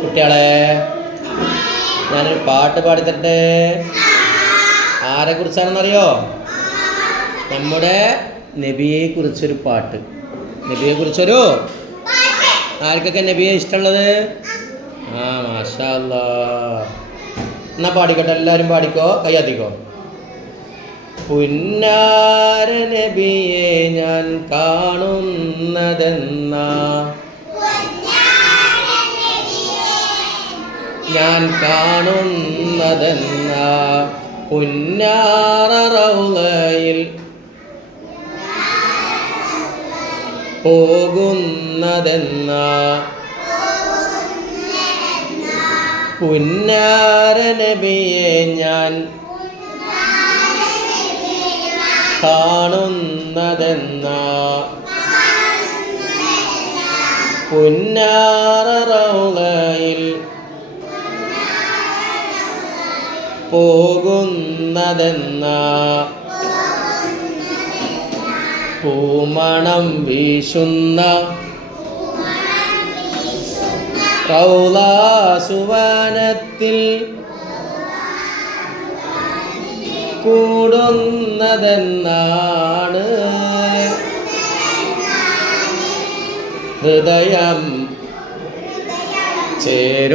കുട്ടികളെ ഞാനൊരു പാട്ട് പാടിത്തരട്ടെ. ആരെ കുറിച്ചാണെന്നറിയോ നമ്മുടെ നബിയെ കുറിച്ചൊരു പാട്ട്. നബിയെ കുറിച്ചൊരു ആർക്കൊക്കെ നബിയെ ഇഷ്ടമുള്ളത്? ആ മാഷാ എന്നാ പാടിക്കട്ടെ എല്ലാവരും പാടിക്കോ? കയ്യാത്തിക്കോ പുന്നാര നബിയെ ഞാൻ കാണുന്നതെന്നാ? ഞാൻ കാണുന്നതെന്ന? പുന്നാറയിൽ പോകുന്നതെന്ന? പുന്നാര നബിയെ ഞാൻ കാണുന്നതെന്ന? പുന്നാറ പോകുന്നതെന്ന? പൂമണം വീശുന്ന കൗലാസുവനത്തിൽ കൂടുന്നതെന്നാണ്. ഹൃദയം ചേരുന്നതെന്നാണ്.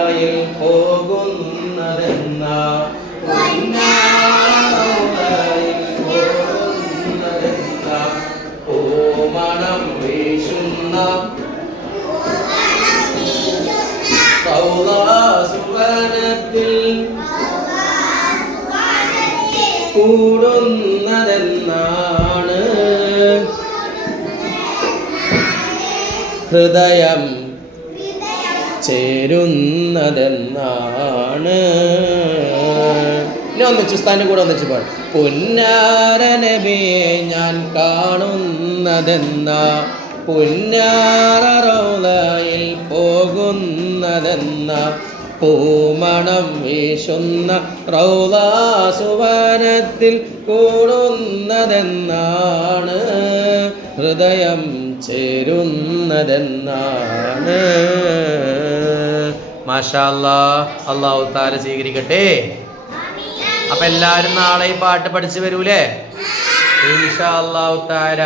വീശുന്ന കൂടുന്നതെന്നാണ്. ഹൃദയം ചേരുന്നതെന്നാണ്. ഇനി ഒന്നിച്ച് സ്ഥാനം കൂടെ ഒന്നിച്ച് പാടും പുന്നാര നബിയെ ഞാൻ കാണുന്നതെന്നാ പുന്നാറോളയിൽ പോകുന്നതെന്ന പൂമണം വീശുന്ന റൗലാസുവനത്തിൽ കൂടുന്നതെന്നാണ്. ഹൃദയം ചേരുന്നതെന്നാണ്. മാഷാല്ലാ അള്ളാഹു താര സ്വീകരിക്കട്ടെ. അപ്പൊ എല്ലാരും നാളെ ഈ പാട്ട് പഠിച്ചു വരൂലേ? ഇൻഷാ അള്ളാഹു താര